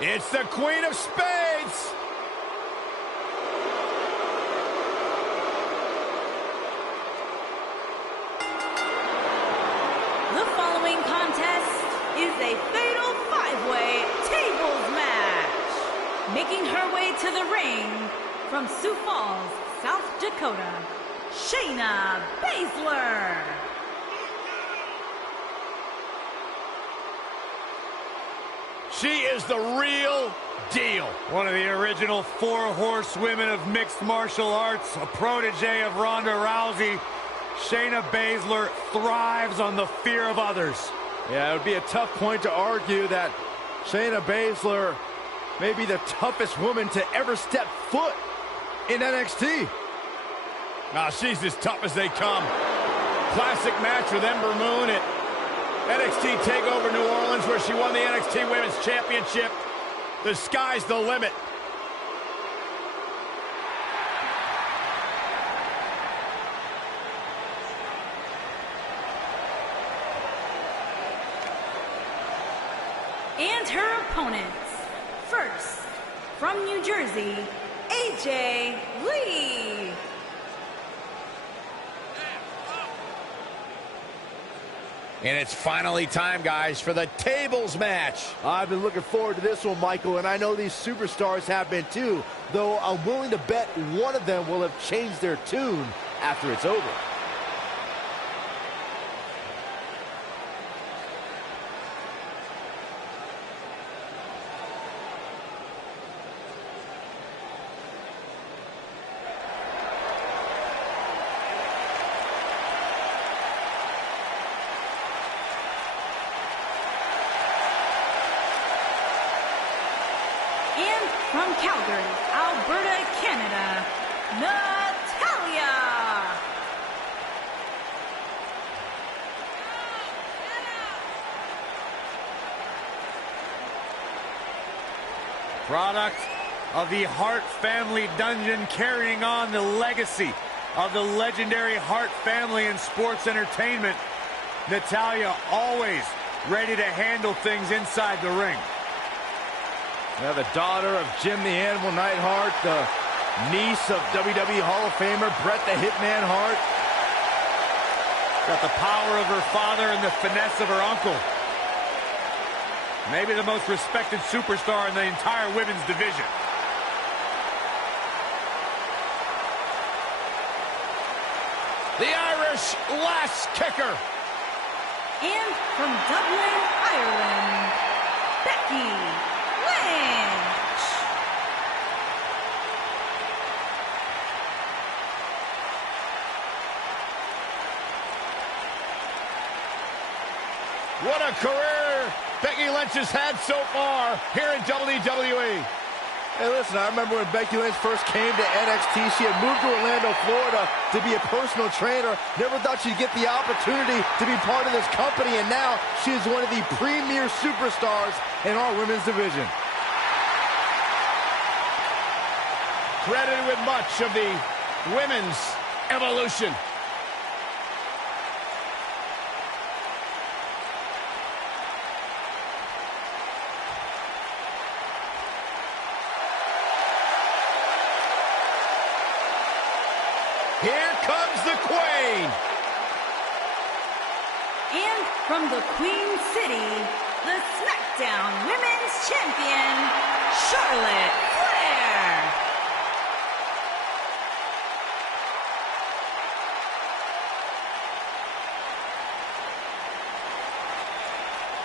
It's the Queen of Spades. The following contest is a fatal five-way tables match. Making her way to the ring from Sioux Falls, South Dakota, Shayna Baszler. She is the real deal. One of the original four horsewomen of mixed martial arts, a protege of Ronda Rousey. Shayna Baszler thrives on the fear of others. Yeah, it would be a tough point to argue that Shayna Baszler may be the toughest woman to ever step foot in NXT. She's as tough as they come. Classic match with Ember Moon at NXT TakeOver New Orleans, where she won the NXT Women's Championship. The sky's the limit. And her opponents. First, from New Jersey, AJ Lee. And it's finally time, guys, for the tables match. I've been looking forward to this one, Michael, and I know these superstars have been too, though I'm willing to bet one of them will have changed their tune after it's over. And from Calgary, Alberta, Canada, Natalya. Product of the Hart family dungeon, carrying on the legacy of the legendary Hart family in sports entertainment. Natalya always ready to handle things inside the ring. Now the daughter of Jim the Animal Neidhart, the niece of WWE Hall of Famer Bret the Hitman Hart. Got the power of her father and the finesse of her uncle. Maybe the most respected superstar in the entire women's division. The Irish lass kicker. And from Dublin, Ireland, Becky Lynch. What a career Becky Lynch has had so far here in WWE. Hey, listen, I remember when Becky Lynch first came to NXT, she had moved to Orlando, Florida to be a personal trainer. Never thought she'd get the opportunity to be part of this company, and now she is one of the premier superstars in our women's division. Credited with much of the women's evolution. Here comes the Queen. And from the Queen City, the SmackDown Women's Champion, Charlotte Flair.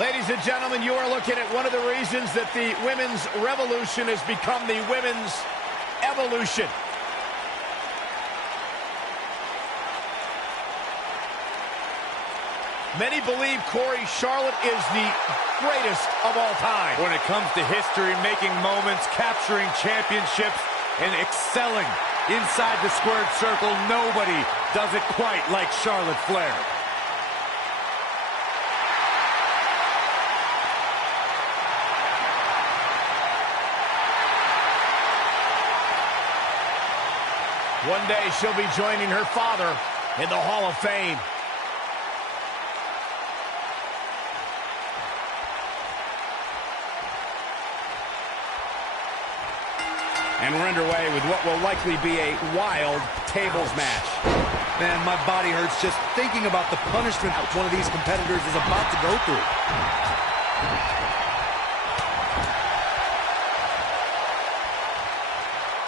Ladies and gentlemen, you are looking at one of the reasons that the women's revolution has become the women's evolution. Many believe, Corey, Charlotte is the greatest of all time. When it comes to history, making moments, capturing championships, and excelling inside the squared circle, nobody does it quite like Charlotte Flair. One day she'll be joining her father in the Hall of Fame. And we're underway with what will likely be a wild tables match. Man, my body hurts just thinking about the punishment one of these competitors is about to go through.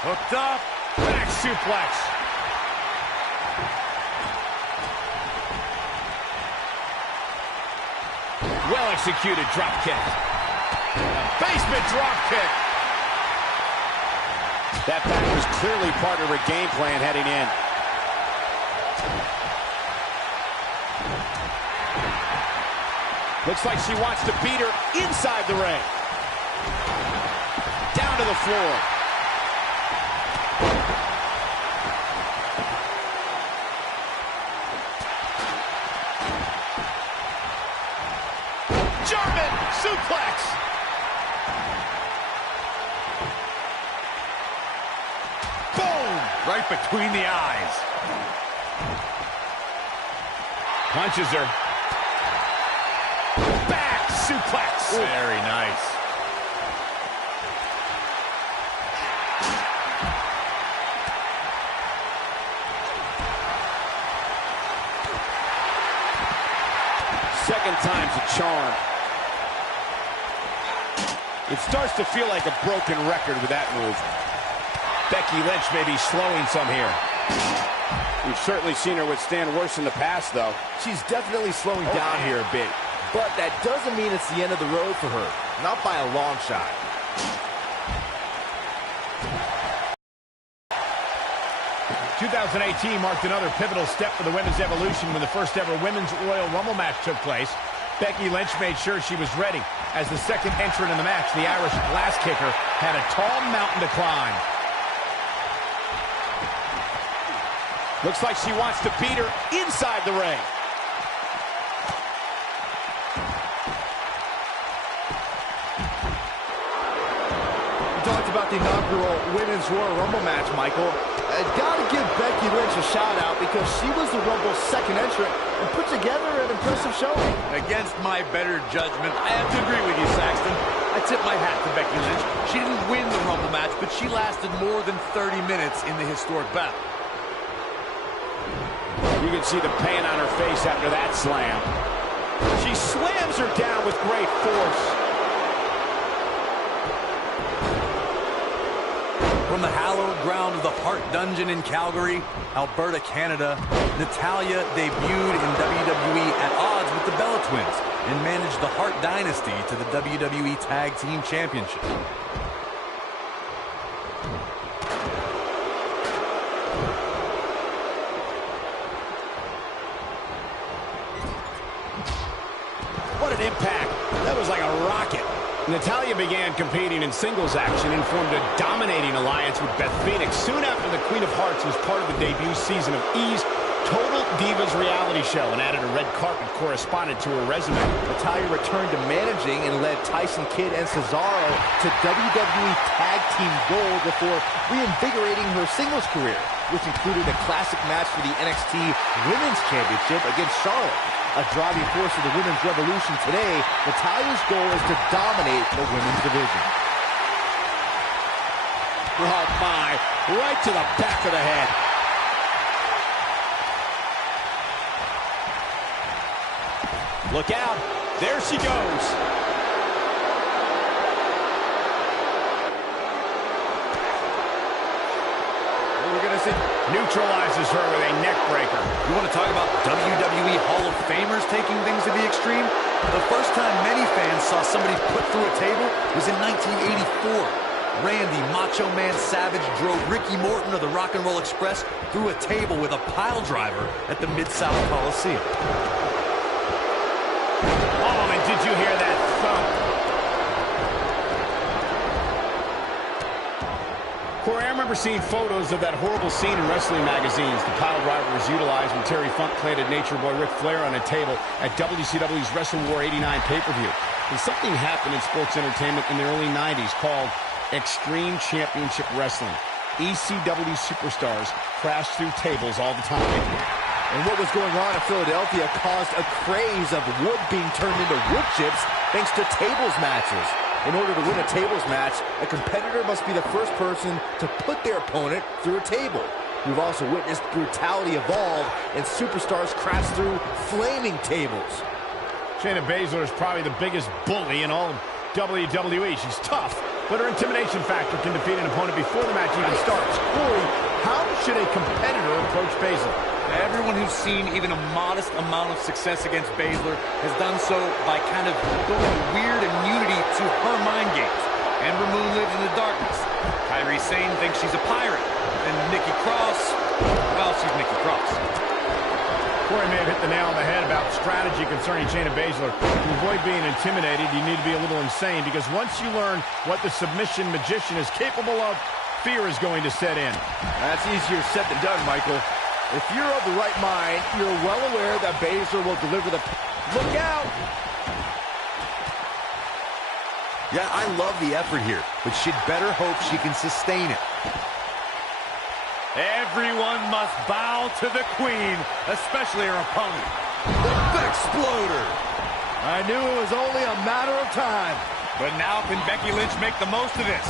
Hooked up, back suplex. Well-executed drop kick. Basement drop kick. That back was clearly part of her game plan heading in. Looks like she wants to beat her inside the ring. Down to the floor. German suplex. Boom! Right between the eyes. Punches her. Back suplex. Ooh. Very nice. Second time's a charm. It starts to feel like a broken record with that move. Becky Lynch may be slowing some here. We've certainly seen her withstand worse in the past, though. She's definitely slowing down here a bit, but that doesn't mean it's the end of the road for her. Not by a long shot. '18 marked another pivotal step for the women's evolution when the first ever Women's Royal Rumble match took place. Becky Lynch made sure she was ready. As the second entrant in the match, the Irish glass kicker had a tall mountain to climb. Looks like she wants to beat her inside the ring. We talked about the inaugural Women's Royal Rumble match, Michael. I gotta give Becky Lynch a shout-out because she was the Rumble's second entrant and put together an impressive showing. Against my better judgment, I have to agree with you, Saxton. I tip my hat to Becky Lynch. She didn't win the Rumble match, but she lasted more than 30 minutes in the historic battle. You can see the pain on her face after that slam. She slams her down with great force. From the hallowed ground of the Hart Dungeon in Calgary, Alberta, Canada, Natalya debuted in WWE at odds with the Bella Twins and managed the Hart Dynasty to the WWE Tag Team Championship. What an impact. That was like a rocket. Natalya began competing in singles action and formed a dominating alliance with Beth Phoenix soon after the Queen of Hearts was part of the debut season of E's Total Divas reality show and added a red carpet correspondent to her resume. Natalya returned to managing and led Tyson Kidd and Cesaro to WWE Tag Team Gold before reinvigorating her singles career, which included a classic match for the NXT Women's Championship against Charlotte. A driving force of the women's revolution today, Natalya's goal is to dominate the women's division. Oh my, right to the back of the head. Look out, there she goes. We're gonna see. Neutralizes her with a neck breaker. You want to talk about WWE Hall of Famers taking things to the extreme? The first time many fans saw somebody put through a table was in 1984. Randy Macho Man Savage drove Ricky Morton of the Rock and Roll Express through a table with a pile driver at the Mid-South Coliseum. Oh, and did you hear that thump? Corey, I remember seeing photos of that horrible scene in wrestling magazines. The pile driver was utilized when Terry Funk planted Nature Boy Ric Flair on a table at WCW's Wrestle War 89 pay-per-view. And something happened in sports entertainment in the early 90s called Extreme Championship Wrestling. ECW superstars crashed through tables all the time. And what was going on in Philadelphia caused a craze of wood being turned into wood chips thanks to tables matches. In order to win a tables match, a competitor must be the first person to put their opponent through a table. We've also witnessed brutality evolve and superstars crash through flaming tables. Shayna Baszler is probably the biggest bully in all of WWE. She's tough, but her intimidation factor can defeat an opponent before the match even starts. Corey, how should a competitor approach Baszler? Everyone who's seen even a modest amount of success against Baszler has done so by kind of building weird immunity to her mind games. Ember Moon lives in the darkness. Kairi Sane thinks she's a pirate. And Nikki Cross, well, she's Nikki Cross. Corey may have hit the nail on the head about strategy concerning Shayna Baszler. To avoid being intimidated, you need to be a little insane, because once you learn what the submission magician is capable of, fear is going to set in. That's easier said than done, Michael. If you're of the right mind, you're well aware that Baszler will deliver the... Look out! Yeah, I love the effort here, but she'd better hope she can sustain it. Everyone must bow to the queen, especially her opponent. The Exploder! I knew it was only a matter of time. But now can Becky Lynch make the most of this?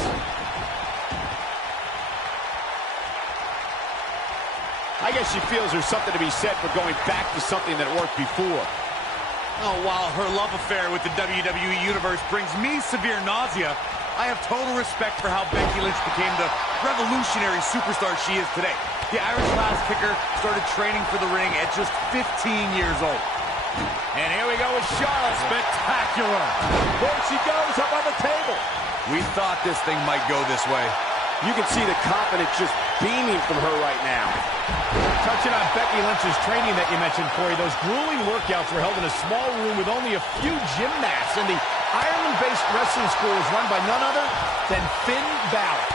I guess she feels there's something to be said for going back to something that worked before. Oh, while her love affair with the WWE Universe brings me severe nausea, I have total respect for how Becky Lynch became the revolutionary superstar she is today. The Irish Lass Kicker started training for the ring at just 15 years old. And here we go with Charlotte. Spectacular. There she goes, up on the table. We thought this thing might go this way. You can see the confidence just beaming from her right now. Touching on Becky Lynch's training that you mentioned, Corey, those grueling workouts were held in a small room with only a few gymnasts, and the Ireland-based wrestling school is run by none other than Finn Balor.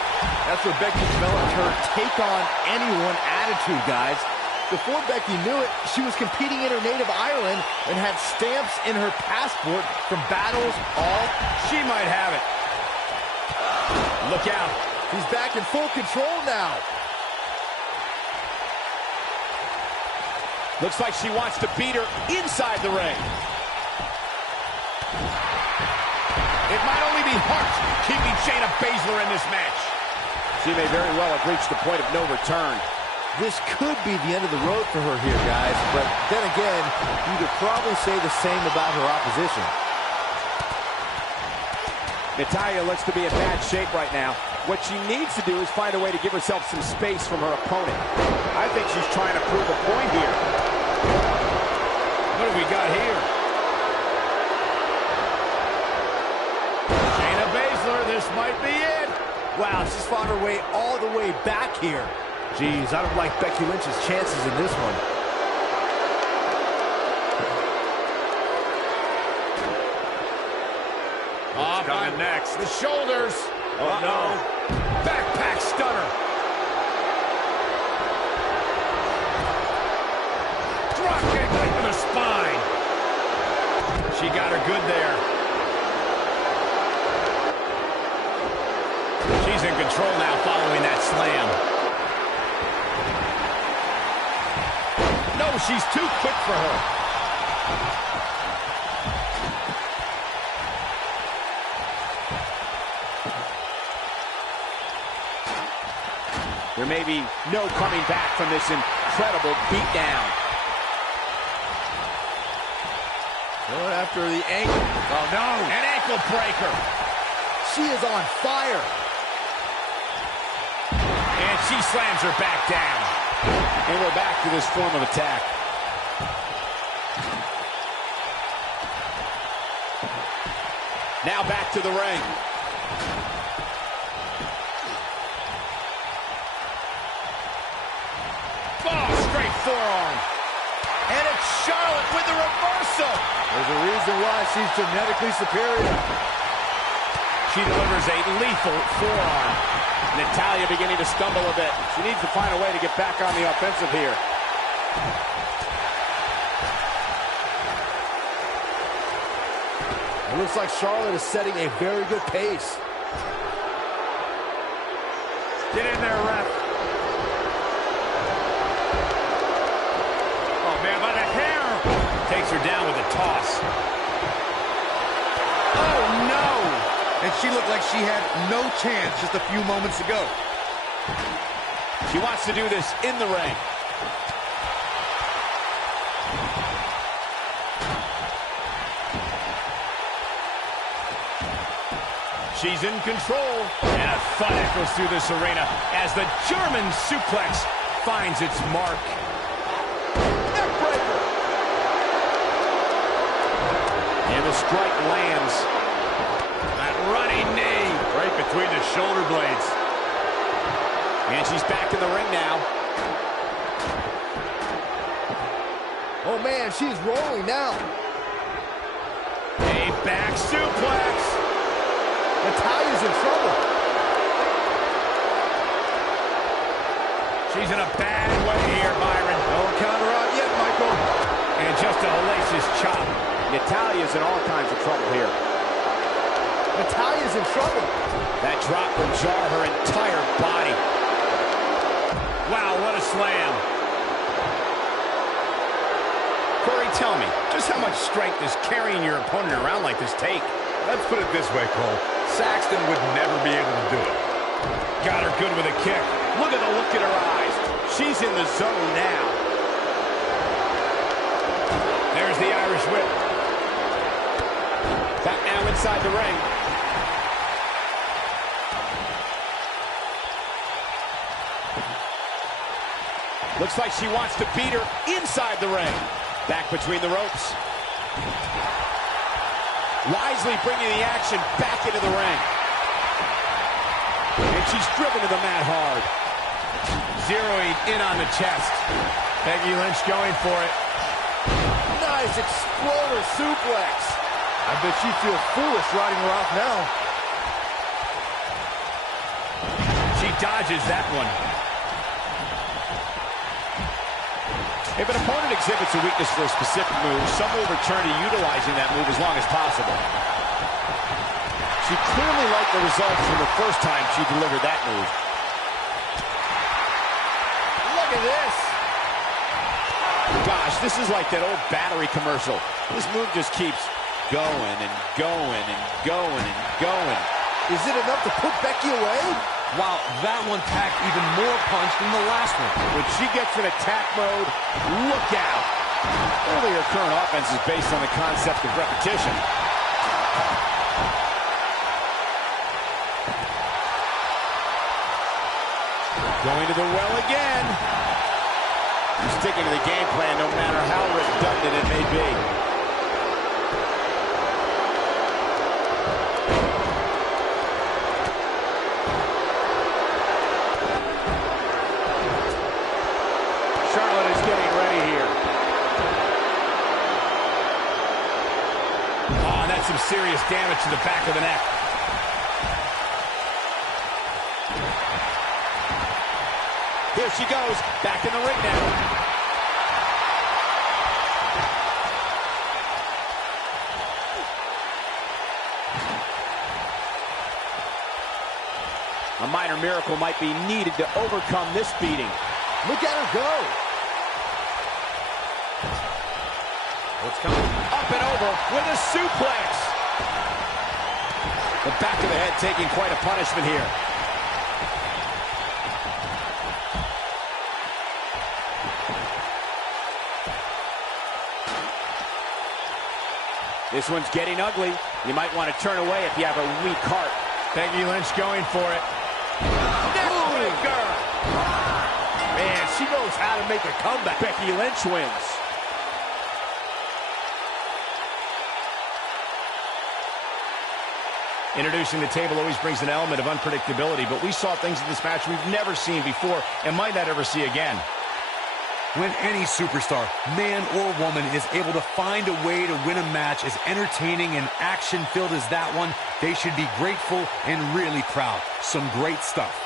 That's where Becky developed her take-on-anyone attitude, guys. Before Becky knew it, she was competing in her native Ireland and had stamps in her passport from battles all... She might have it. Look out. He's back in full control now. Looks like she wants to beat her inside the ring. It might only be heart keeping Shayna Baszler in this match. She may very well have reached the point of no return. This could be the end of the road for her here, guys. But then again, you could probably say the same about her opposition. Natalya looks to be in bad shape right now. What she needs to do is find a way to give herself some space from her opponent. I think she's trying to prove a point here. What do we got here? Shayna Baszler, this might be it. Wow, she's fought her way all the way back here. Jeez, I don't like Becky Lynch's chances in this one. What's coming next? The shoulders. Oh, no. Backpack stunner. Drop kick right to the spine. She got her good there. She's in control now following that slam. No, she's too quick for her. There may be no coming back from this incredible beatdown. Going after the ankle. Oh, no. An ankle breaker. She is on fire. And she slams her back down. And we're back to this form of attack. Now back to the ring. Straight forearm. And it's Charlotte with the reversal. There's a reason why she's genetically superior. She delivers a lethal forearm. Natalya beginning to stumble a bit. She needs to find a way to get back on the offensive here. It looks like Charlotte is setting a very good pace. Get in there, ref. Man, by the hair. Takes her down with a toss. Oh, no. And she looked like she had no chance just a few moments ago. She wants to do this in the ring. She's in control. And a thud echoes through this arena as the German suplex finds its mark. Neckbreaker. And the strike lands. That running knee. Right between the shoulder blades. And she's back in the ring now. Oh, man, she's rolling now. A back suplex. Natalya's in trouble. She's in a bad way here, Byron. Don't count her out yet, Michael. And just a hellacious chop. Natalya's in all kinds of trouble here. Natalya's in trouble. That drop will jar her entire body. Wow, what a slam. Corey, tell me, just how much strength does carrying your opponent around like this take? Let's put it this way, Cole. Saxton would never be able to do it. Got her good with a kick. Look at the look in her eyes. She's in the zone now. There's the Irish whip. Back now inside the ring. Looks like she wants to beat her inside the ring. Back between the ropes. Wisely bringing the action back into the ring. And she's driven to the mat hard. Zeroing in on the chest. Becky Lynch going for it. Nice exploder suplex. I bet she feels foolish riding her off now. She dodges that one. If an opponent exhibits a weakness for a specific move, some will return to utilizing that move as long as possible. She clearly liked the results from the first time she delivered that move. Look at this. Gosh, this is like that old battery commercial. This move just keeps going and going and going and going. Is it enough to put Becky away? Wow, that one packed even more punch than the last one. When she gets in attack mode, look out. Clearly her current offense is based on the concept of repetition. Going to the well again. She's sticking to the game plan no matter how redundant it may be. Charlotte is getting ready here. Oh, and that's some serious damage to the back of the neck. Here she goes, back in the ring now. A minor miracle might be needed to overcome this beating. Look at her go. What's coming? Up and over with a suplex. The back of the head taking quite a punishment here. This one's getting ugly. You might want to turn away if you have a weak heart. Becky Lynch going for it. Neckbreaker. Man, she knows how to make a comeback. Becky Lynch wins. Introducing the table always brings an element of unpredictability, but we saw things in this match we've never seen before and might not ever see again. When any superstar, man or woman, is able to find a way to win a match as entertaining and action-filled as that one, they should be grateful and really proud. Some great stuff.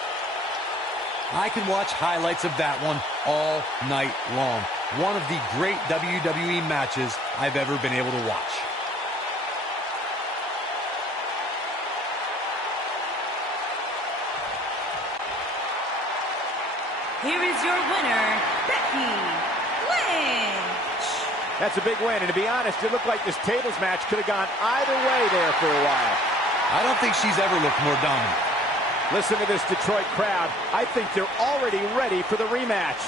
I can watch highlights of that one all night long. One of the great WWE matches I've ever been able to watch. Here is your winner, Becky Lynch. That's a big win, and to be honest, it looked like this tables match could have gone either way there for a while. I don't think she's ever looked more dominant. Listen to this Detroit crowd. I think they're already ready for the rematch.